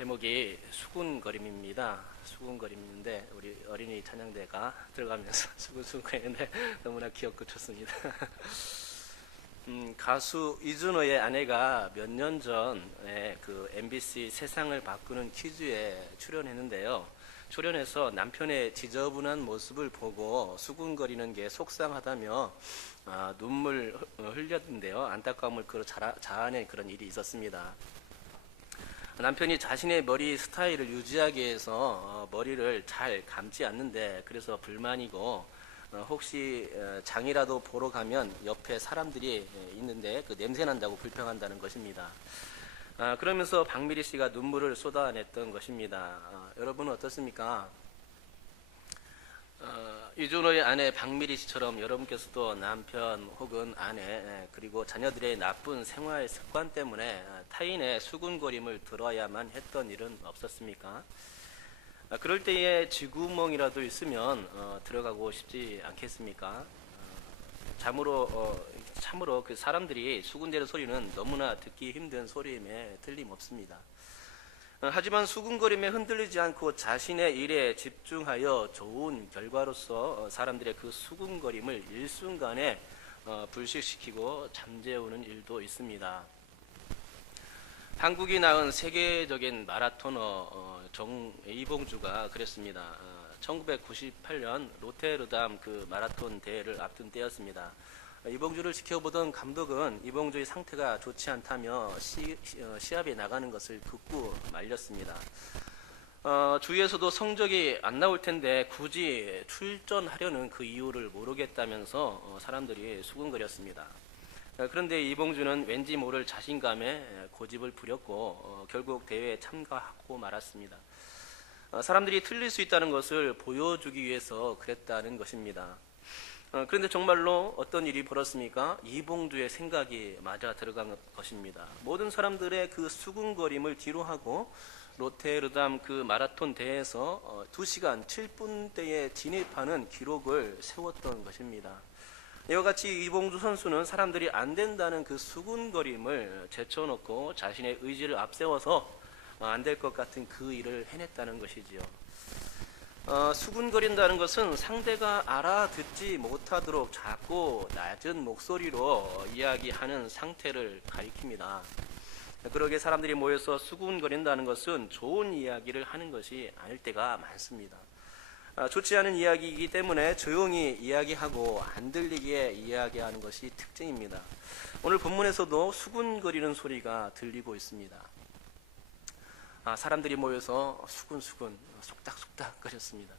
제목이 수군거림입니다. 수군거림인데 우리 어린이 찬양대가 들어가면서 수군수군거리는데 너무나 귀엽고 좋습니다. 가수 이준호의 아내가 몇 년 전에 그 MBC 세상을 바꾸는 퀴즈에 출연했는데요. 출연해서 남편의 지저분한 모습을 보고 수군거리는 게 속상하다며 눈물 흘렸는데요. 안타까움을 자아낸 그런 일이 있었습니다. 남편이 자신의 머리 스타일을 유지하기 위해서 머리를 잘 감지 않는데 그래서 불만이고, 혹시 장이라도 보러 가면 옆에 사람들이 있는데 그 냄새 난다고 불평한다는 것입니다. 그러면서 박미리 씨가 눈물을 쏟아냈던 것입니다. 여러분은 어떻습니까? 이준호의 아내 박미리 씨처럼 여러분께서도 남편 혹은 아내 그리고 자녀들의 나쁜 생활 습관 때문에 타인의 수군거림을 들어야만 했던 일은 없었습니까? 그럴 때에 쥐구멍이라도 있으면 들어가고 싶지 않겠습니까? 참으로 그 사람들이 수군대는 소리는 너무나 듣기 힘든 소리임에 틀림없습니다. 하지만 수군거림에 흔들리지 않고 자신의 일에 집중하여 좋은 결과로서 사람들의 그 수군거림을 일순간에 불식시키고 잠재우는 일도 있습니다. 한국이 낳은 세계적인 마라토너 이봉주가 그랬습니다. 1998년 로테르담 그 마라톤 대회를 앞둔 때였습니다. 이봉주를 지켜보던 감독은 이봉주의 상태가 좋지 않다며 시합에 나가는 것을 극구 말렸습니다. 주위에서도 성적이 안 나올 텐데 굳이 출전하려는 그 이유를 모르겠다면서 사람들이 수군거렸습니다. 그런데 이봉주는 왠지 모를 자신감에 고집을 부렸고 결국 대회에 참가하고 말았습니다. 사람들이 틀릴 수 있다는 것을 보여주기 위해서 그랬다는 것입니다. 그런데 정말로 어떤 일이 벌었습니까? 이봉주의 생각이 맞아 들어간 것입니다. 모든 사람들의 그 수군거림을 뒤로하고 로테르담 그 마라톤 대회에서 2시간 7분대에 진입하는 기록을 세웠던 것입니다. 이와 같이 이봉주 선수는 사람들이 안 된다는 그 수군거림을 제쳐놓고 자신의 의지를 앞세워서 안 될 것 같은 그 일을 해냈다는 것이지요. 수군거린다는 것은 상대가 알아듣지 못하도록 작고 낮은 목소리로 이야기하는 상태를 가리킵니다. 그러게 사람들이 모여서 수군거린다는 것은 좋은 이야기를 하는 것이 아닐 때가 많습니다. 좋지 않은 이야기이기 때문에 조용히 이야기하고 안 들리게 이야기하는 것이 특징입니다. 오늘 본문에서도 수군거리는 소리가 들리고 있습니다. 사람들이 모여서 수군수군 속닥속닥 거렸습니다.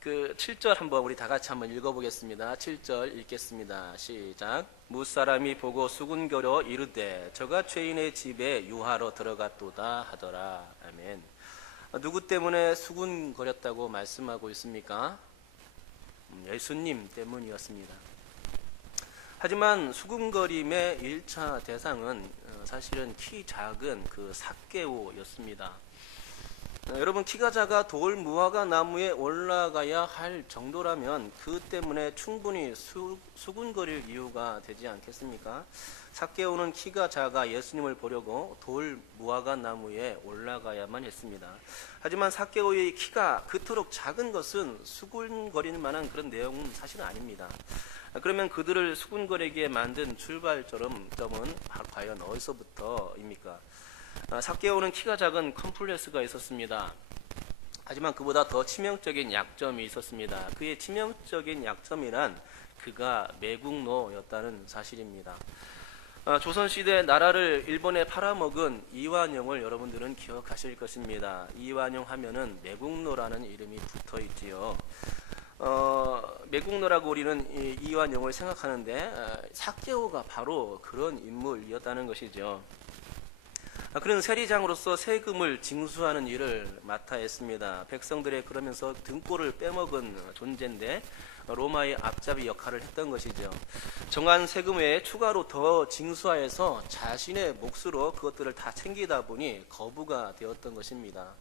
그 7절 한번 우리 다 같이 한번 읽어보겠습니다. 7절 읽겠습니다. 시작. 무사람이 보고 수군거려 이르되 저가 죄인의 집에 유하러 들어갔도다 하더라. 아멘. 누구 때문에 수군거렸다고 말씀하고 있습니까? 예수님 때문이었습니다. 하지만 수군거림의 1차 대상은 사실은 키 작은 그 삭개오였습니다. 여러분, 키가 작아 돌 무화과 나무에 올라가야 할 정도라면 그 때문에 충분히 수군거릴 이유가 되지 않겠습니까? 삭개오는 키가 작아 예수님을 보려고 돌 무화과 나무에 올라가야만 했습니다. 하지만 삭개오의 키가 그토록 작은 것은 수군거릴 만한 그런 내용은 사실은 아닙니다. 그러면 그들을 수군거리게 만든 출발점은 과연 어디서부터입니까? 삭개오는 키가 작은 컴플렉스가 있었습니다. 하지만 그보다 더 치명적인 약점이 있었습니다. 그의 치명적인 약점이란 그가 매국노였다는 사실입니다. 조선시대 나라를 일본에 팔아먹은 이완용을 여러분들은 기억하실 것입니다. 이완용 하면은 매국노라는 이름이 붙어 있지요. 매국노라고 우리는 이완용을 생각하는데 삭개오가 바로 그런 인물이었다는 것이죠. 그는 세리장으로서 세금을 징수하는 일을 맡아 했습니다. 백성들의 그러면서 등골을 빼먹은 존재인데 로마의 앞잡이 역할을 했던 것이죠. 정한 세금 외에 추가로 더 징수하여서 자신의 몫으로 그것들을 다 챙기다 보니 거부가 되었던 것입니다.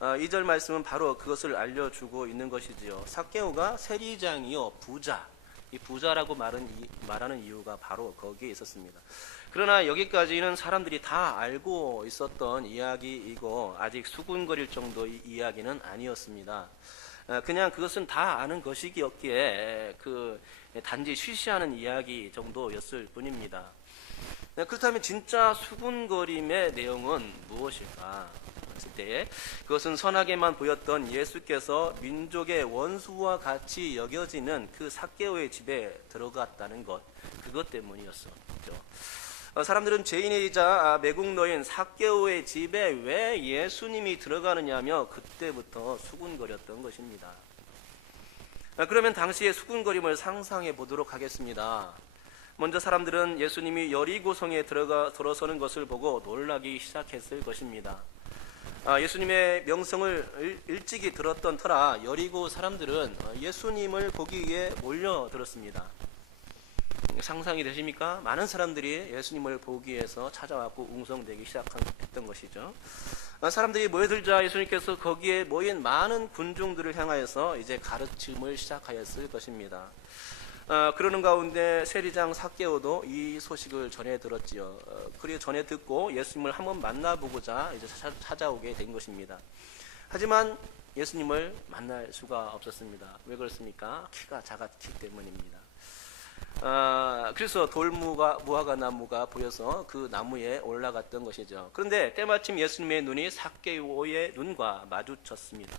2절 말씀은 바로 그것을 알려주고 있는 것이지요. 삭개오가 세리장이요 부자, 이 부자라고 말하는 이유가 바로 거기에 있었습니다. 그러나 여기까지는 사람들이 다 알고 있었던 이야기이고 아직 수군거릴 정도의 이야기는 아니었습니다. 그냥 그것은 다 아는 것이기에 단지 쉬쉬하는 이야기 정도였을 뿐입니다. 그렇다면 진짜 수군거림의 내용은 무엇일까 했을 때 그것은 선하게만 보였던 예수께서 민족의 원수와 같이 여겨지는 그 삭개오의 집에 들어갔다는 것, 그것 때문이었었죠. 사람들은 죄인이자 매국노인 삭개오의 집에 왜 예수님이 들어가느냐며 그때부터 수군거렸던 것입니다. 그러면 당시의 수군거림을 상상해 보도록 하겠습니다. 먼저 사람들은 예수님이 여리고성에 들어서는 것을 보고 놀라기 시작했을 것입니다. 예수님의 명성을 일찍이 들었던 터라 여리고 사람들은 예수님을 보기 위해 몰려들었습니다. 상상이 되십니까? 많은 사람들이 예수님을 보기 위해서 찾아왔고 웅성대기 시작했던 것이죠. 사람들이 모여들자 예수님께서 거기에 모인 많은 군중들을 향하여서 이제 가르침을 시작하였을 것입니다. 그러는 가운데 세리장 삭개오도 이 소식을 전해 들었지요. 그리고 전해 듣고 예수님을 한번 만나보고자 이제 찾아오게 된 것입니다. 하지만 예수님을 만날 수가 없었습니다. 왜 그렇습니까? 키가 작았기 때문입니다. 그래서 무화과 나무가 보여서 그 나무에 올라갔던 것이죠. 그런데 때마침 예수님의 눈이 삭개오의 눈과 마주쳤습니다.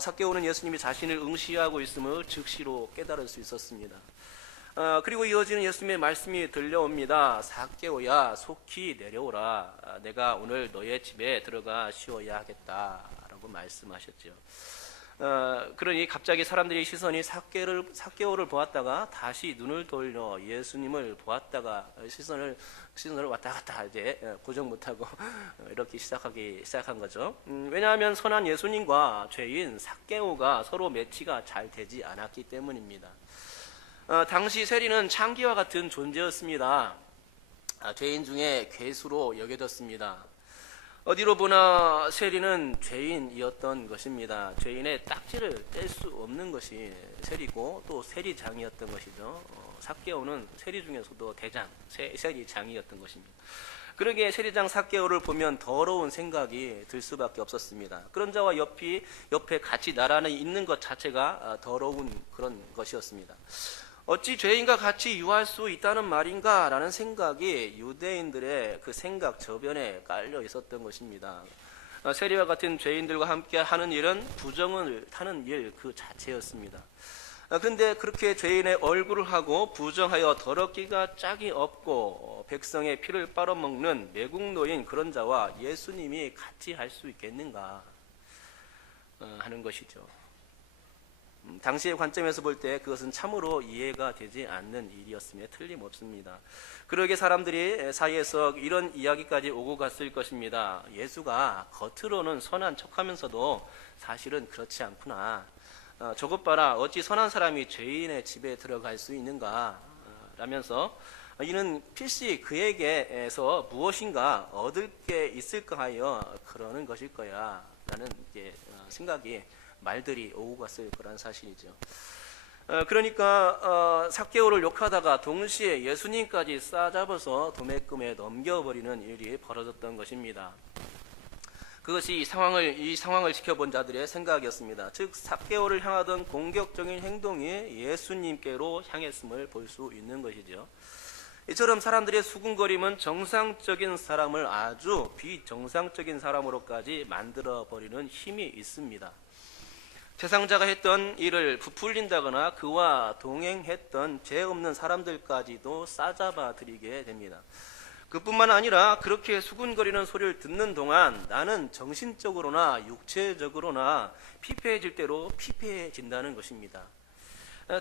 삭개오는 예수님이 자신을 응시하고 있음을 즉시로 깨달을 수 있었습니다. 그리고 이어지는 예수님의 말씀이 들려옵니다. 삭개오야, 속히 내려오라. 내가 오늘 너의 집에 들어가 쉬어야 하겠다라고 말씀하셨죠. 그러니 갑자기 사람들의 시선이 삭개오를 보았다가 다시 눈을 돌려 예수님을 보았다가 시선을 왔다 갔다 이제 고정 못하고 이렇게 시작한 거죠. 왜냐하면 선한 예수님과 죄인 삭개오가 서로 매치가 잘 되지 않았기 때문입니다. 당시 세리는 창기와 같은 존재였습니다. 죄인 중에 괴수로 여겨졌습니다. 어디로 보나 세리는 죄인이었던 것입니다. 죄인의 딱지를 뗄 수 없는 것이 세리고 또 세리장이었던 것이죠. 삭개오는 세리 중에서도 대장, 세리장이었던 것입니다. 그러기에 세리장 삭개오를 보면 더러운 생각이 들 수밖에 없었습니다. 그런 자와 옆에 같이 나란히 있는 것 자체가 더러운 그런 것이었습니다. 어찌 죄인과 같이 유할 수 있다는 말인가 라는 생각이 유대인들의 그 생각 저변에 깔려 있었던 것입니다. 세리와 같은 죄인들과 함께 하는 일은 부정을 타는 일 그 자체였습니다. 그런데 그렇게 죄인의 얼굴을 하고 부정하여 더럽기가 짝이 없고 백성의 피를 빨아먹는 매국노인 그런 자와 예수님이 같이 할 수 있겠는가 하는 것이죠. 당시의 관점에서 볼 때 그것은 참으로 이해가 되지 않는 일이었음에 틀림없습니다. 그러게 사람들이 사이에서 이런 이야기까지 오고 갔을 것입니다. 예수가 겉으로는 선한 척하면서도 사실은 그렇지 않구나. 저것 봐라, 어찌 선한 사람이 죄인의 집에 들어갈 수 있는가 라면서 이는 필시 그에게서 무엇인가 얻을 게 있을까 하여 그러는 것일 거야 라는 생각이 말들이 오고 갔을 거란 사실이죠. 그러니까 삭개오를 욕하다가 동시에 예수님까지 싸잡아서 도매금에 넘겨버리는 일이 벌어졌던 것입니다. 그것이 이 상황을 지켜본 자들의 생각이었습니다. 즉 삭개오를 향하던 공격적인 행동이 예수님께로 향했음을 볼 수 있는 것이죠. 이처럼 사람들의 수군거림은 정상적인 사람을 아주 비정상적인 사람으로까지 만들어버리는 힘이 있습니다. 세상자가 했던 일을 부풀린다거나 그와 동행했던 죄 없는 사람들까지도 싸잡아 드리게 됩니다. 그뿐만 아니라 그렇게 수군거리는 소리를 듣는 동안 나는 정신적으로나 육체적으로나 피폐해질 대로 피폐해진다는 것입니다.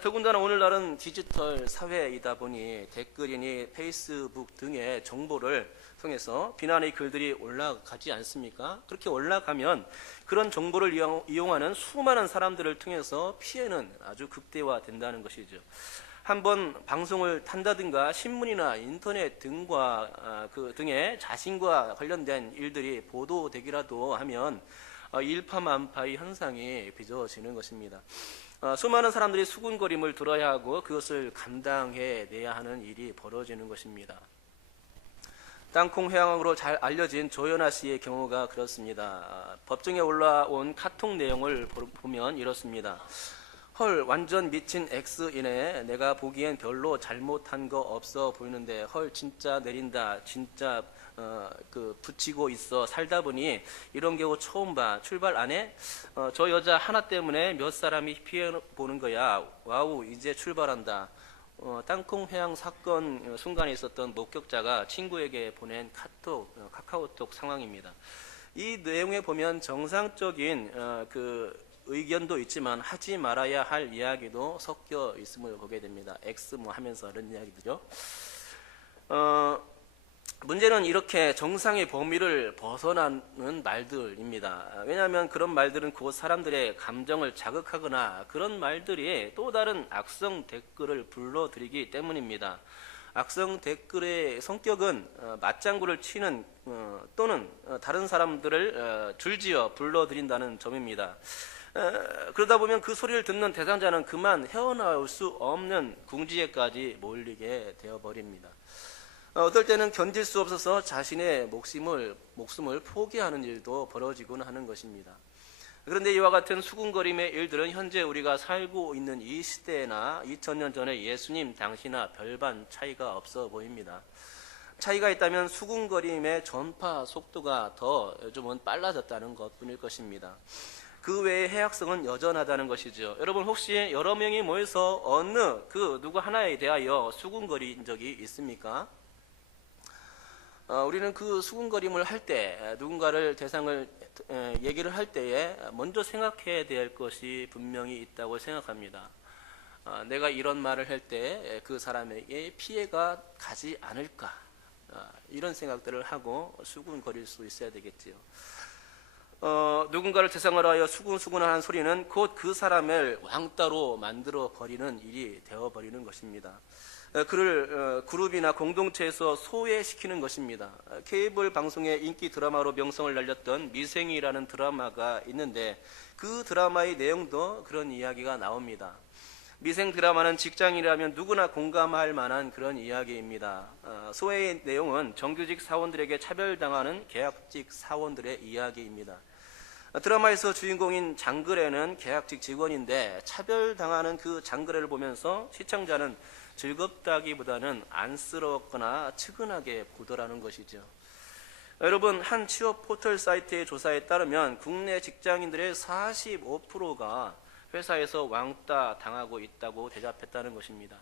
더군다나 오늘날은 디지털 사회이다 보니 댓글이니 페이스북 등의 정보를 통해서 비난의 글들이 올라가지 않습니까? 그렇게 올라가면 그런 정보를 이용하는 수많은 사람들을 통해서 피해는 아주 극대화된다는 것이죠. 한번 방송을 탄다든가 신문이나 인터넷 등의 자신과 관련된 일들이 보도되기라도 하면 일파만파의 현상이 빚어지는 것입니다. 수많은 사람들이 수군거림을 들어야 하고 그것을 감당해내야 하는 일이 벌어지는 것입니다. 땅콩 회항으로 잘 알려진 조연아 씨의 경우가 그렇습니다. 법정에 올라온 카톡 내용을 보면 이렇습니다. 헐, 완전 미친 X이네. 내가 보기엔 별로 잘못한 거 없어 보이는데 헐 진짜 내린다. 진짜 붙이고 있어. 살다 보니 이런 경우 처음 봐. 출발 안 해? 저 여자 하나 때문에 몇 사람이 피해 보는 거야. 와우, 이제 출발한다. 땅콩 회항 사건 순간에 있었던 목격자가 친구에게 보낸 카카오톡 상황입니다. 이 내용에 보면 정상적인 의견도 있지만 하지 말아야 할 이야기도 섞여 있음을 보게 됩니다. X 하면서 이런 이야기들요. 문제는 이렇게 정상의 범위를 벗어나는 말들입니다. 왜냐하면 그런 말들은 그 사람들의 감정을 자극하거나 그런 말들이 또 다른 악성 댓글을 불러들이기 때문입니다. 악성 댓글의 성격은 맞장구를 치는 또는 다른 사람들을 줄지어 불러들인다는 점입니다. 그러다 보면 그 소리를 듣는 대상자는 그만 헤어나올 수 없는 궁지에까지 몰리게 되어버립니다. 어떨 때는 견딜 수 없어서 자신의 목숨을 포기하는 일도 벌어지곤 하는 것입니다. 그런데 이와 같은 수군거림의 일들은 현재 우리가 살고 있는 이 시대나 2000년 전에 예수님 당시나 별반 차이가 없어 보입니다. 차이가 있다면 수군거림의 전파 속도가 더 요즘은 빨라졌다는 것뿐일 것입니다. 그 외의 해악성은 여전하다는 것이죠. 여러분 혹시 여러 명이 모여서 어느 누구 하나에 대하여 수군거린 적이 있습니까? 우리는 그 수군거림을 할 때 누군가를 대상을 얘기를 할 때에 먼저 생각해야 될 것이 분명히 있다고 생각합니다. 내가 이런 말을 할 때 그 사람에게 피해가 가지 않을까 이런 생각들을 하고 수군거릴 수 있어야 되겠지요. 누군가를 대상으로 하여 수군수군하는 소리는 곧 그 사람을 왕따로 만들어 버리는 일이 되어 버리는 것입니다. 그를 그룹이나 공동체에서 소외시키는 것입니다. 케이블 방송의 인기 드라마로 명성을 날렸던 미생이라는 드라마가 있는데 그 드라마의 내용도 그런 이야기가 나옵니다. 미생 드라마는 직장인이라면 누구나 공감할 만한 그런 이야기입니다. 소외의 내용은 정규직 사원들에게 차별당하는 계약직 사원들의 이야기입니다. 드라마에서 주인공인 장그래는 계약직 직원인데 차별당하는 그 장그래를 보면서 시청자는 즐겁다기보다는 안쓰러웠거나 측은하게 보더라는 것이죠. 여러분, 한 취업 포털 사이트의 조사에 따르면 국내 직장인들의 45%가 회사에서 왕따 당하고 있다고 대답했다는 것입니다.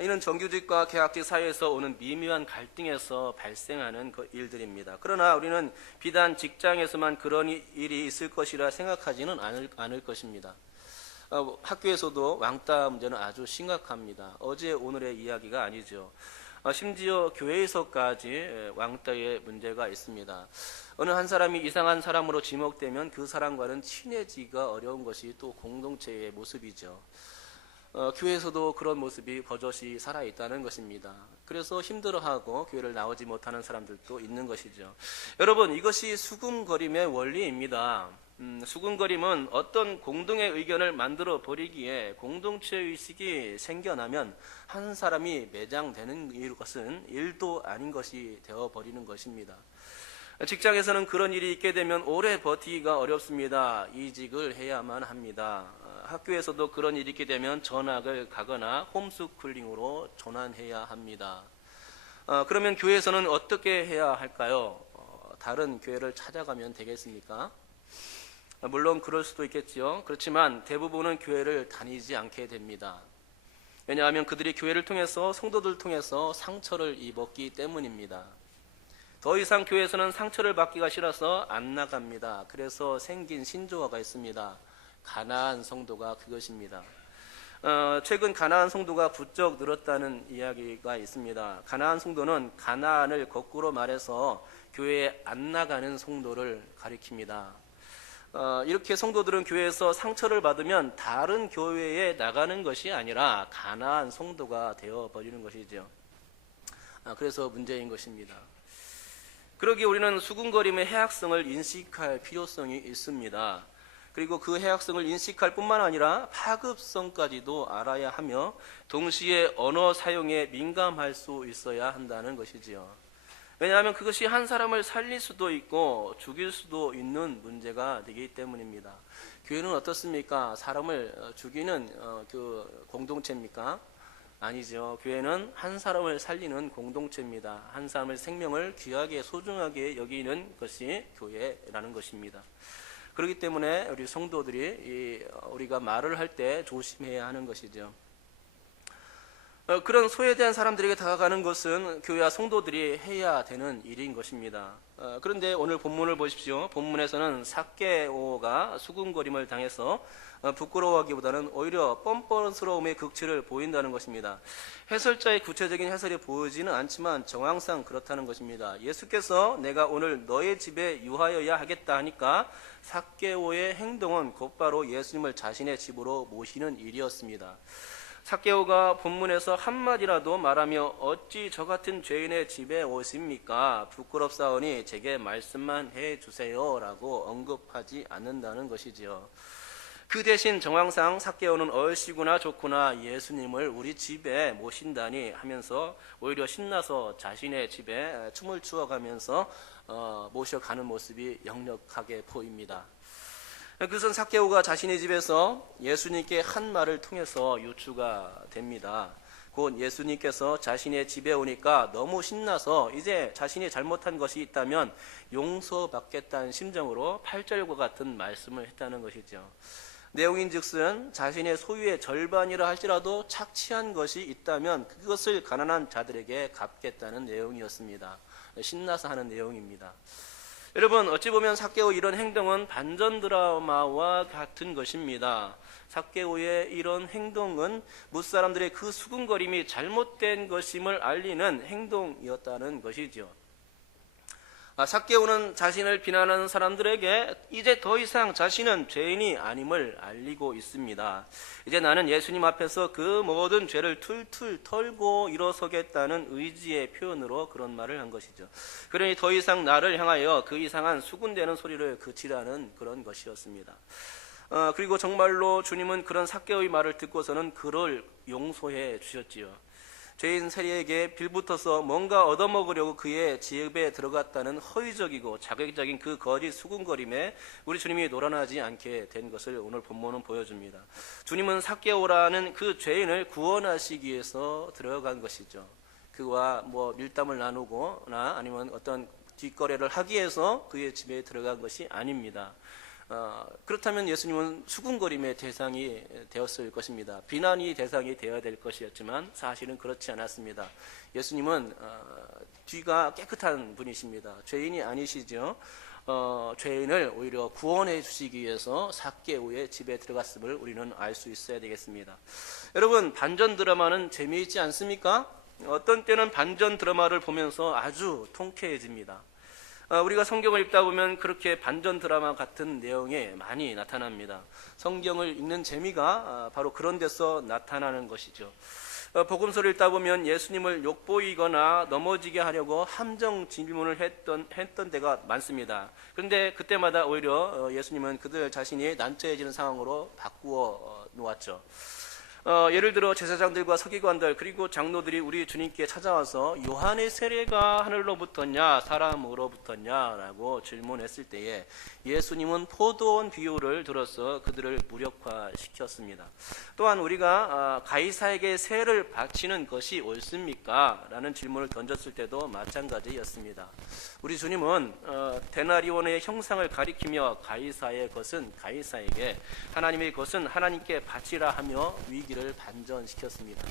이는 정규직과 계약직 사이에서 오는 미묘한 갈등에서 발생하는 일들입니다. 그러나 우리는 비단 직장에서만 그런 일이 있을 것이라 생각하지는 않을 것입니다. 학교에서도 왕따 문제는 아주 심각합니다. 어제 오늘의 이야기가 아니죠. 심지어 교회에서까지 왕따의 문제가 있습니다. 어느 한 사람이 이상한 사람으로 지목되면 그 사람과는 친해지기가 어려운 것이 또 공동체의 모습이죠. 교회에서도 그런 모습이 버젓이 살아있다는 것입니다. 그래서 힘들어하고 교회를 나오지 못하는 사람들도 있는 것이죠. 여러분, 이것이 수군거림의 원리입니다. 수군거림은 어떤 공동의 의견을 만들어 버리기에 공동체 의식이 생겨나면 한 사람이 매장되는 것은 일도 아닌 것이 되어버리는 것입니다. 직장에서는 그런 일이 있게 되면 오래 버티기가 어렵습니다. 이직을 해야만 합니다. 학교에서도 그런 일이 있게 되면 전학을 가거나 홈스쿨링으로 전환해야 합니다. 그러면 교회에서는 어떻게 해야 할까요? 다른 교회를 찾아가면 되겠습니까? 물론 그럴 수도 있겠지요. 그렇지만 대부분은 교회를 다니지 않게 됩니다. 왜냐하면 그들이 교회를 통해서 성도들 통해서 상처를 입었기 때문입니다. 더 이상 교회에서는 상처를 받기가 싫어서 안 나갑니다. 그래서 생긴 신조어가 있습니다. 가난한 성도가 그것입니다. 최근 가나안 성도가 부쩍 늘었다는 이야기가 있습니다. 가나안 성도는 가나안을 거꾸로 말해서 교회에 안 나가는 성도를 가리킵니다. 이렇게 성도들은 교회에서 상처를 받으면 다른 교회에 나가는 것이 아니라 가나안 성도가 되어버리는 것이죠. 그래서 문제인 것입니다. 그러기에 우리는 수군거림의 해악성을 인식할 필요성이 있습니다. 그리고 그 해악성을 인식할 뿐만 아니라 파급성까지도 알아야 하며 동시에 언어 사용에 민감할 수 있어야 한다는 것이지요. 왜냐하면 그것이 한 사람을 살릴 수도 있고 죽일 수도 있는 문제가 되기 때문입니다. 교회는 어떻습니까? 사람을 죽이는 그 공동체입니까? 아니죠. 교회는 한 사람을 살리는 공동체입니다. 한 사람의 생명을 귀하게 소중하게 여기는 것이 교회라는 것입니다. 그렇기 때문에 우리 성도들이 우리가 말을 할 때 조심해야 하는 것이죠. 그런 소외된 사람들에게 다가가는 것은 교회와 성도들이 해야 되는 일인 것입니다. 그런데 오늘 본문을 보십시오. 본문에서는 삭개오가 수군거림을 당해서 부끄러워하기보다는 오히려 뻔뻔스러움의 극치를 보인다는 것입니다. 해설자의 구체적인 해설이 보이지는 않지만 정황상 그렇다는 것입니다. 예수께서 내가 오늘 너의 집에 유하여야 하겠다 하니까 삭개오의 행동은 곧바로 예수님을 자신의 집으로 모시는 일이었습니다. 삭개오가 본문에서 한마디라도 말하며 어찌 저 같은 죄인의 집에 오십니까? 부끄럽사오니 제게 말씀만 해주세요 라고 언급하지 않는다는 것이지요. 그 대신 정황상 삭개오는 얼씨구나 좋구나 예수님을 우리 집에 모신다니 하면서 오히려 신나서 자신의 집에 춤을 추어가면서 모셔가는 모습이 역력하게 보입니다. 그것은 삭개오가 자신의 집에서 예수님께 한 말을 통해서 유추가 됩니다. 곧 예수님께서 자신의 집에 오니까 너무 신나서 이제 자신이 잘못한 것이 있다면 용서받겠다는 심정으로 8절과 같은 말씀을 했다는 것이죠. 내용인즉슨 자신의 소유의 절반이라 할지라도 착취한 것이 있다면 그것을 가난한 자들에게 갚겠다는 내용이었습니다. 신나서 하는 내용입니다. 여러분, 어찌 보면 삭개오 이런 행동은 반전 드라마와 같은 것입니다. 삭개오의 이런 행동은 무사람들의 그 수군거림이 잘못된 것임을 알리는 행동이었다는 것이죠. 삭개오는 자신을 비난하는 사람들에게 이제 더 이상 자신은 죄인이 아님을 알리고 있습니다. 이제 나는 예수님 앞에서 그 모든 죄를 툴툴 털고 일어서겠다는 의지의 표현으로 그런 말을 한 것이죠. 그러니 더 이상 나를 향하여 그 이상한 수군대는 소리를 그치라는 그런 것이었습니다. 그리고 정말로 주님은 그런 삭개오의 말을 듣고서는 그를 용서해 주셨지요. 죄인 세리에게 빌붙어서 뭔가 얻어먹으려고 그의 집에 들어갔다는 허위적이고 자극적인 그 거짓 수군거림에 우리 주님이 놀아나지 않게 된 것을 오늘 본문은 보여줍니다. 주님은 삭개오라는 그 죄인을 구원하시기 위해서 들어간 것이죠. 그와 밀담을 나누거나 아니면 어떤 뒷거래를 하기 위해서 그의 집에 들어간 것이 아닙니다. 그렇다면 예수님은 수군거림의 대상이 되었을 것입니다. 비난이 대상이 되어야 될 것이었지만 사실은 그렇지 않았습니다. 예수님은 뒤가 깨끗한 분이십니다. 죄인이 아니시죠. 죄인을 오히려 구원해 주시기 위해서 삭개오의 집에 들어갔음을 우리는 알 수 있어야 되겠습니다. 여러분, 반전 드라마는 재미있지 않습니까? 어떤 때는 반전 드라마를 보면서 아주 통쾌해집니다. 우리가 성경을 읽다 보면 그렇게 반전 드라마 같은 내용이 많이 나타납니다. 성경을 읽는 재미가 바로 그런 데서 나타나는 것이죠. 복음서를 읽다 보면 예수님을 욕보이거나 넘어지게 하려고 함정 질문을 했던 데가 많습니다. 그런데 그때마다 오히려 예수님은 그들 자신이 난처해지는 상황으로 바꾸어 놓았죠. 예를 들어 제사장들과 서기관들 그리고 장로들이 우리 주님께 찾아와서 요한의 세례가 하늘로부터냐 사람으로부터냐라고 질문했을 때에 예수님은 포도원 비유를 들어서 그들을 무력화시켰습니다. 또한 우리가 가이사에게 세를 바치는 것이 옳습니까? 라는 질문을 던졌을 때도 마찬가지였습니다. 우리 주님은 데나리온의 형상을 가리키며 가이사의 것은 가이사에게 하나님의 것은 하나님께 바치라 하며 위기를 반전시켰습니다.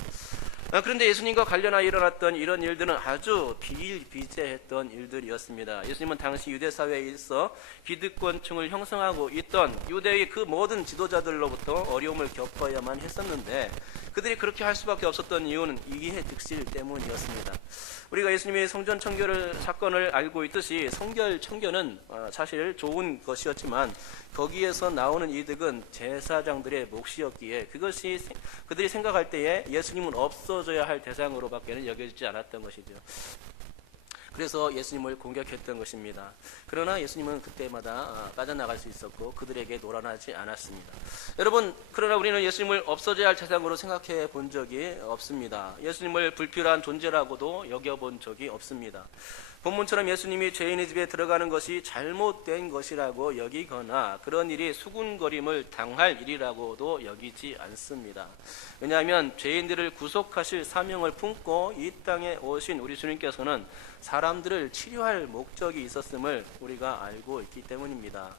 그런데 예수님과 관련하여 일어났던 이런 일들은 아주 비일비재했던 일들이었습니다. 예수님은 당시 유대 사회에 있어 기득권층을 형성하고 있던 유대의 그 모든 지도자들로부터 어려움을 겪어야만 했었는데 그들이 그렇게 할 수밖에 없었던 이유는 이해 득실 때문이었습니다. 우리가 예수님의 성전 청결 사건을 알고 있듯이 성결 청결은 사실 좋은 것이었지만 거기에서 나오는 이득은 제사장들의 몫이었기에 그것이 그들이 생각할 때에 예수님은 없어져야 할 대상으로밖에는 여겨지지 않았던 것이죠. 그래서 예수님을 공격했던 것입니다. 그러나 예수님은 그때마다 빠져나갈 수 있었고 그들에게 노란하지 않았습니다. 여러분, 그러나 우리는 예수님을 없어져야 할 대상으로 생각해 본 적이 없습니다. 예수님을 불필요한 존재라고도 여겨본 적이 없습니다. 본문처럼 예수님이 죄인의 집에 들어가는 것이 잘못된 것이라고 여기거나 그런 일이 수군거림을 당할 일이라고도 여기지 않습니다. 왜냐하면 죄인들을 구속하실 사명을 품고 이 땅에 오신 우리 주님께서는 사람들을 치료할 목적이 있었음을 우리가 알고 있기 때문입니다.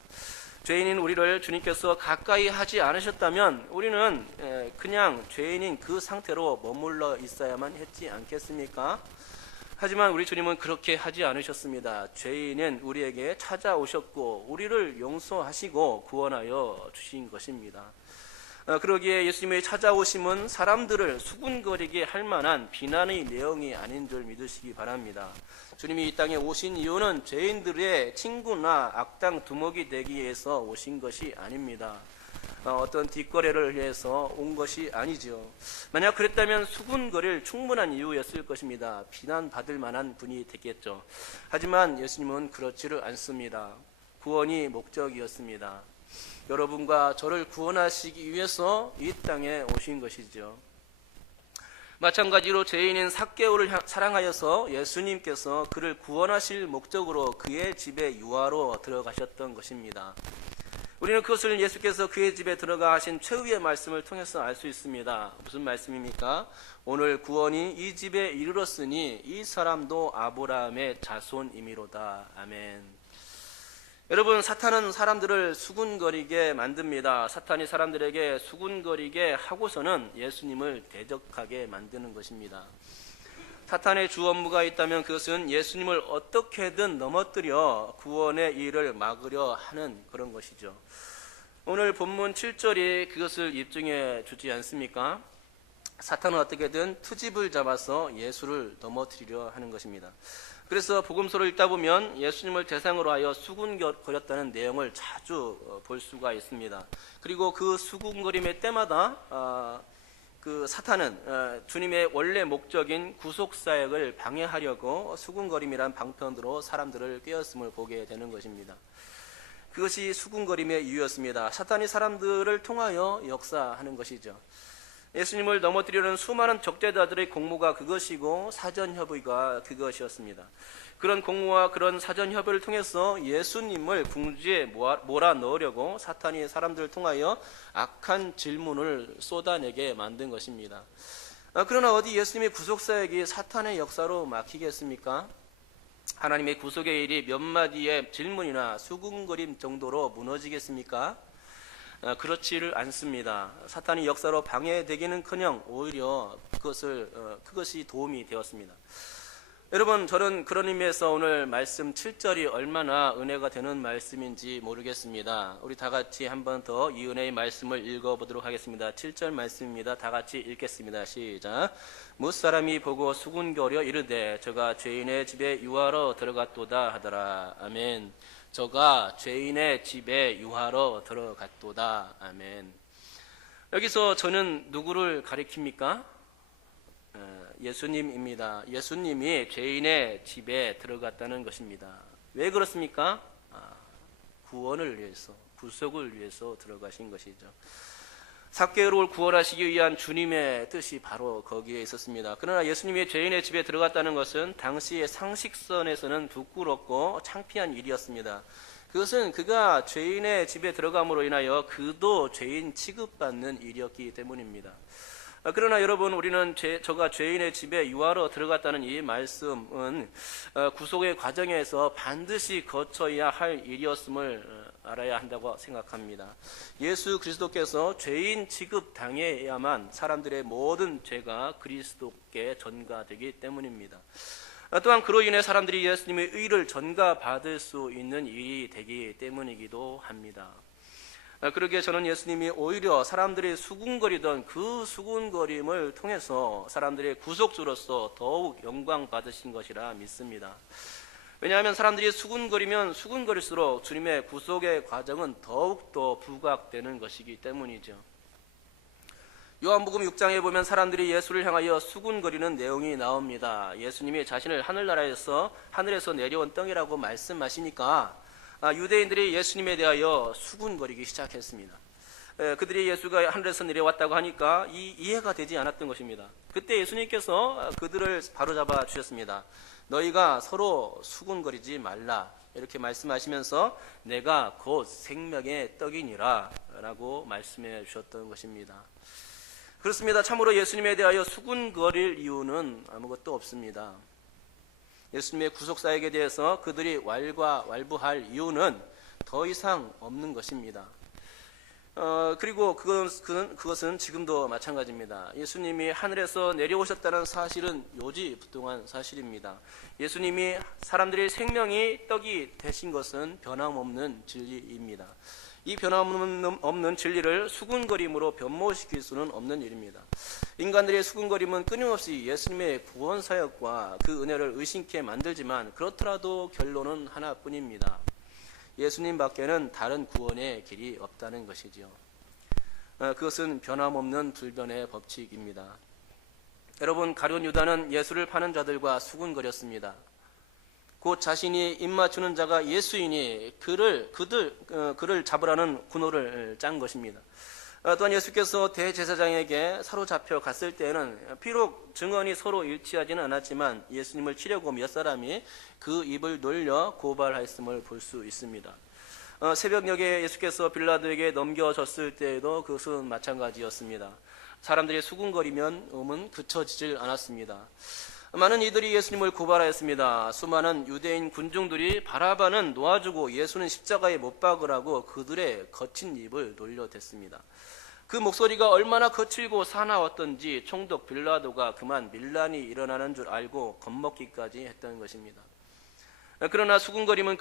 죄인인 우리를 주님께서 가까이 하지 않으셨다면 우리는 그냥 죄인인 그 상태로 머물러 있어야만 했지 않겠습니까? 하지만 우리 주님은 그렇게 하지 않으셨습니다. 죄인은 우리에게 찾아오셨고 우리를 용서하시고 구원하여 주신 것입니다. 그러기에 예수님의 찾아오심은 사람들을 수군거리게 할 만한 비난의 내용이 아닌 줄 믿으시기 바랍니다. 주님이 이 땅에 오신 이유는 죄인들의 친구나 악당 두목이 되기 위해서 오신 것이 아닙니다. 어떤 뒷거래를 위해서 온 것이 아니죠. 만약 그랬다면 수군거릴 충분한 이유였을 것입니다. 비난받을 만한 분이 됐겠죠. 하지만 예수님은 그렇지를 않습니다. 구원이 목적이었습니다. 여러분과 저를 구원하시기 위해서 이 땅에 오신 것이죠. 마찬가지로 죄인인 삭개오를 사랑하여서 예수님께서 그를 구원하실 목적으로 그의 집에 유하로 들어가셨던 것입니다. 우리는 그것을 예수께서 그의 집에 들어가 하신 최후의 말씀을 통해서 알 수 있습니다. 무슨 말씀입니까? 오늘 구원이 이 집에 이르렀으니 이 사람도 아브라함의 자손이미로다. 아멘. 여러분, 사탄은 사람들을 수군거리게 만듭니다. 사탄이 사람들에게 수군거리게 하고서는 예수님을 대적하게 만드는 것입니다. 사탄의 주 업무가 있다면 그것은 예수님을 어떻게든 넘어뜨려 구원의 일을 막으려 하는 그런 것이죠. 오늘 본문 7절이 그것을 입증해 주지 않습니까? 사탄은 어떻게든 투집을 잡아서 예수를 넘어뜨리려 하는 것입니다. 그래서 복음서를 읽다 보면 예수님을 대상으로 하여 수군거렸다는 내용을 자주 볼 수가 있습니다. 그리고 그 수군거림의 때마다 그 사탄은 주님의 원래 목적인 구속사역을 방해하려고 수군거림이란 방편으로 사람들을 꿰었음을 보게 되는 것입니다. 그것이 수군거림의 이유였습니다. 사탄이 사람들을 통하여 역사하는 것이죠. 예수님을 넘어뜨리려는 수많은 적대자들의 공모가 그것이고 사전협의가 그것이었습니다. 그런 공모와 그런 사전협의를 통해서 예수님을 궁지에 몰아넣으려고 사탄이 사람들을 통하여 악한 질문을 쏟아내게 만든 것입니다. 그러나 어디 예수님의 구속사역이 사탄의 역사로 막히겠습니까? 하나님의 구속의 일이 몇 마디의 질문이나 수군거림 정도로 무너지겠습니까? 그렇지를 않습니다. 사탄이 역사로 방해되기는커녕 오히려 그것이 도움이 되었습니다. 여러분, 저는 그런 의미에서 오늘 말씀 7절이 얼마나 은혜가 되는 말씀인지 모르겠습니다. 우리 다 같이 한 번 더 이 은혜의 말씀을 읽어보도록 하겠습니다. 7절 말씀입니다. 다 같이 읽겠습니다. 시작. 무사람이 보고 수군거려 이르되 저가 죄인의 집에 유하러 들어갔도다 하더라. 아멘. 저가 죄인의 집에 유하러 들어갔도다. 아멘. 여기서 저는 누구를 가리킵니까? 예수님입니다. 예수님이 죄인의 집에 들어갔다는 것입니다. 왜 그렇습니까? 구원을 위해서, 구속을 위해서 들어가신 것이죠. 삭개오를 구원하시기 위한 주님의 뜻이 바로 거기에 있었습니다. 그러나 예수님이 죄인의 집에 들어갔다는 것은 당시의 상식선에서는 부끄럽고 창피한 일이었습니다. 그것은 그가 죄인의 집에 들어감으로 인하여 그도 죄인 취급받는 일이었기 때문입니다. 그러나 여러분, 우리는 저가 죄인의 집에 유하러 들어갔다는 이 말씀은 구속의 과정에서 반드시 거쳐야 할 일이었음을 알아야 한다고 생각합니다. 예수 그리스도께서 죄인 취급당해야만 사람들의 모든 죄가 그리스도께 전가되기 때문입니다. 또한 그로 인해 사람들이 예수님의 의를 전가받을 수 있는 일이 되기 때문이기도 합니다. 그러기에 저는 예수님이 오히려 사람들이 수군거리던 그 수군거림을 통해서 사람들의 구속주로서 더욱 영광 받으신 것이라 믿습니다. 왜냐하면 사람들이 수군거리면 수군거릴수록 주님의 구속의 과정은 더욱더 부각되는 것이기 때문이죠. 요한복음 6장에 보면 사람들이 예수를 향하여 수군거리는 내용이 나옵니다. 예수님이 자신을 하늘에서 내려온 떡이라고 말씀하시니까 유대인들이 예수님에 대하여 수군거리기 시작했습니다. 그들이 예수가 하늘에서 내려왔다고 하니까 이해가 되지 않았던 것입니다. 그때 예수님께서 그들을 바로잡아 주셨습니다. 너희가 서로 수군거리지 말라, 이렇게 말씀하시면서 내가 곧 생명의 떡이니라 라고 말씀해 주셨던 것입니다. 그렇습니다. 참으로 예수님에 대하여 수군거릴 이유는 아무것도 없습니다. 예수님의 구속사역에 대해서 그들이 왈가왈부할 이유는 더 이상 없는 것입니다. 그리고 그것은 지금도 마찬가지입니다. 예수님이 하늘에서 내려오셨다는 사실은 요지부동한 사실입니다. 예수님이 사람들의 생명이 떡이 되신 것은 변함없는 진리입니다. 이 변함없는 진리를 수군거림으로 변모시킬 수는 없는 일입니다. 인간들의 수군거림은 끊임없이 예수님의 구원사역과 그 은혜를 의심케 만들지만 그렇더라도 결론은 하나뿐입니다. 예수님 밖에는 다른 구원의 길이 없다는 것이죠. 그것은 변함없는 불변의 법칙입니다. 여러분, 가룟 유다는 예수를 파는 자들과 수군거렸습니다. 곧 자신이 입맞추는 자가 예수이니 그를 잡으라는 군호를 짠 것입니다. 또한 예수께서 대제사장에게 사로잡혀 갔을 때에는 비록 증언이 서로 일치하지는 않았지만 예수님을 치려고 몇 사람이 그 입을 놀려 고발하였음을 볼 수 있습니다. 새벽녘에 예수께서 빌라도에게 넘겨졌을 때에도 그것은 마찬가지였습니다. 사람들이 수군거리면 음은 그쳐지질 않았습니다. 많은 이들이 예수님을 고발하였습니다. 수많은 유대인 군중들이 바라바는 놓아주고 예수는 십자가에 못 박으라고 그들의 거친 입을 놀려댔습니다. 그 목소리가 얼마나 거칠고 사나웠던지 총독 빌라도가 그만 밀란이 일어나는 줄 알고 겁먹기까지 했던 것입니다. 그러나 수군거림은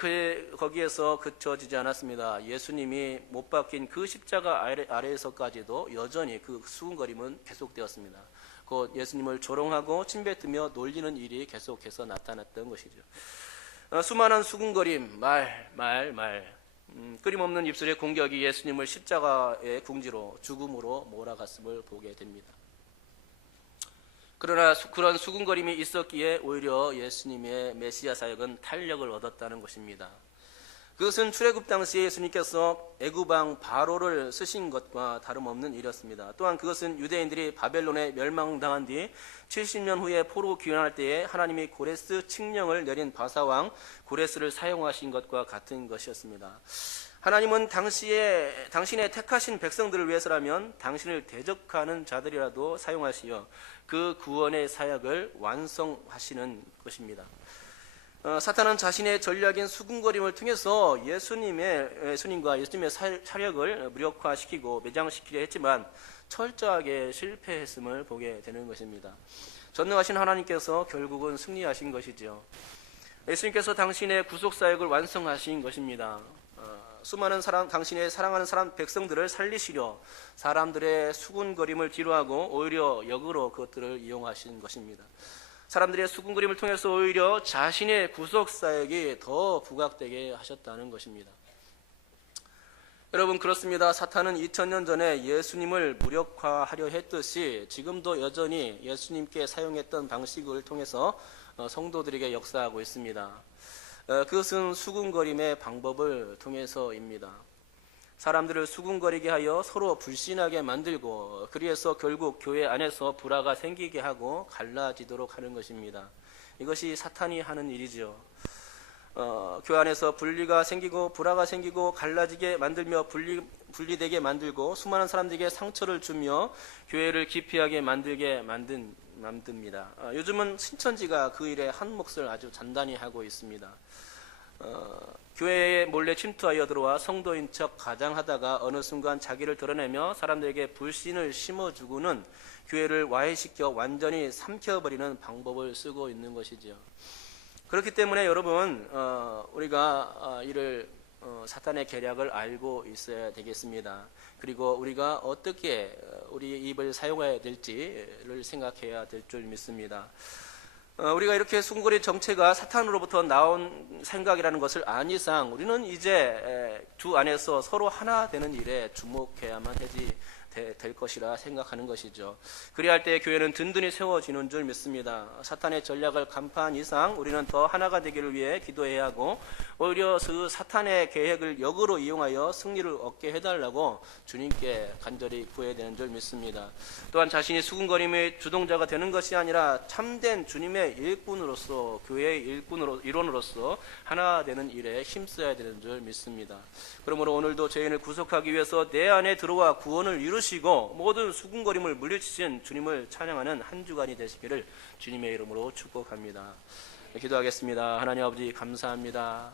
거기에서 그쳐지지 않았습니다. 예수님이 못 박힌 그 십자가 아래에서까지도 여전히 그 수군거림은 계속되었습니다. 곧 예수님을 조롱하고 침뱉으며 놀리는 일이 계속해서 나타났던 것이죠. 수많은 수군거림, 끊임없는 입술의 공격이 예수님을 십자가의 궁지로 죽음으로 몰아갔음을 보게 됩니다. 그러나 그런 수군거림이 있었기에 오히려 예수님의 메시아 사역은 탄력을 얻었다는 것입니다. 그것은 출애굽 당시에 예수님께서 애굽왕 바로를 쓰신 것과 다름없는 일이었습니다. 또한 그것은 유대인들이 바벨론에 멸망당한 뒤 70년 후에 포로 귀환할 때에 하나님이 고레스 칙령을 내린 바사왕 고레스를 사용하신 것과 같은 것이었습니다. 하나님은 당신의 택하신 백성들을 위해서라면 당신을 대적하는 자들이라도 사용하시어 그 구원의 사역을 완성하시는 것입니다. 사탄은 자신의 전략인 수군거림을 통해서 예수님과 예수님의 사역을 무력화시키고 매장시키려 했지만 철저하게 실패했음을 보게 되는 것입니다. 전능하신 하나님께서 결국은 승리하신 것이죠. 예수님께서 당신의 구속사역을 완성하신 것입니다. 수많은 당신의 사랑하는 백성들을 살리시려 사람들의 수군거림을 뒤로하고 오히려 역으로 그것들을 이용하신 것입니다. 사람들의 수군거림을 통해서 오히려 자신의 구속사역이 더 부각되게 하셨다는 것입니다. 여러분, 그렇습니다. 사탄은 2000년 전에 예수님을 무력화하려 했듯이 지금도 여전히 예수님께 사용했던 방식을 통해서 성도들에게 역사하고 있습니다. 그것은 수군거림의 방법을 통해서입니다. 사람들을 수군거리게 하여 서로 불신하게 만들고 그래서 결국 교회 안에서 불화가 생기게 하고 갈라지도록 하는 것입니다. 이것이 사탄이 하는 일이죠. 교회 안에서 분리가 생기고 불화가 생기고 갈라지게 만들며 분리되게 만들고 수많은 사람들에게 상처를 주며 교회를 기피하게 만듭니다. 요즘은 신천지가 그 일에 한 몫을 아주 단단히 하고 있습니다. 교회에 몰래 침투하여 들어와 성도인 척 가장하다가 어느 순간 자기를 드러내며 사람들에게 불신을 심어주고는 교회를 와해시켜 완전히 삼켜버리는 방법을 쓰고 있는 것이죠. 그렇기 때문에 여러분, 우리가 이를 사탄의 계략을 알고 있어야 되겠습니다. 그리고 우리가 어떻게 우리 입을 사용해야 될지를 생각해야 될 줄 믿습니다. 우리가 이렇게 수군거리 정체가 사탄으로부터 나온 생각이라는 것을 안 이상 우리는 이제 주 안에서 서로 하나 되는 일에 주목해야만 하지 될 것이라 생각하는 것이죠. 그리할 때 교회는 든든히 세워지는 줄 믿습니다. 사탄의 전략을 간파한 이상 우리는 더 하나가 되기를 위해 기도해야 하고, 오히려 그 사탄의 계획을 역으로 이용하여 승리를 얻게 해달라고 주님께 간절히 구해야 되는 줄 믿습니다. 또한 자신이 수군거림의 주동자가 되는 것이 아니라 참된 주님의 일꾼으로서, 교회의 일원으로서 하나 되는 일에 힘써야 되는 줄 믿습니다. 그러므로 오늘도 죄인을 구속하기 위해서 내 안에 들어와 구원을 이루시고 모든 수군거림을 물리치신 주님을 찬양하는 한 주간이 되시기를 주님의 이름으로 축복합니다. 기도하겠습니다. 하나님 아버지, 감사합니다.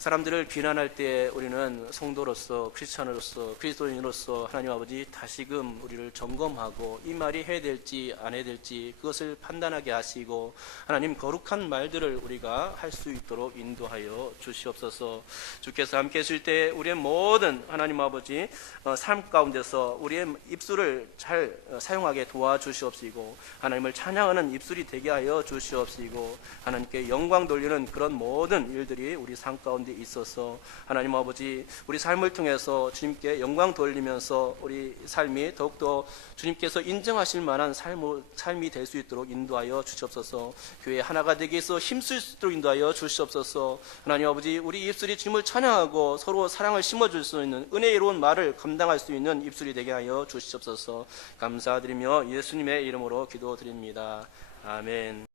사람들을 비난할 때 우리는 성도로서, 크리스찬으로서, 그리스도인으로서 하나님 아버지 다시금 우리를 점검하고 이 말이 해야 될지 안 해야 될지 그것을 판단하게 하시고, 하나님 거룩한 말들을 우리가 할 수 있도록 인도하여 주시옵소서. 주께서 함께 하실 때 우리의 모든 하나님 아버지 삶 가운데서 우리의 입술을 잘 사용하게 도와주시옵시고, 하나님을 찬양하는 입술이 되게 하여 주시옵시고, 하나님께 영광 돌리는 그런 모든 일들이 우리 삶 가운데 있어서 하나님 아버지 우리 삶을 통해서 주님께 영광 돌리면서 우리 삶이 더욱더 주님께서 인정하실 만한 삶이 될 수 있도록 인도하여 주시옵소서. 교회 하나가 되기 위해서 힘쓸 수 있도록 인도하여 주시옵소서. 하나님 아버지, 우리 입술이 주님을 찬양하고 서로 사랑을 심어줄 수 있는 은혜로운 말을 감당할 수 있는 입술이 되게 하여 주시옵소서. 감사드리며 예수님의 이름으로 기도드립니다. 아멘.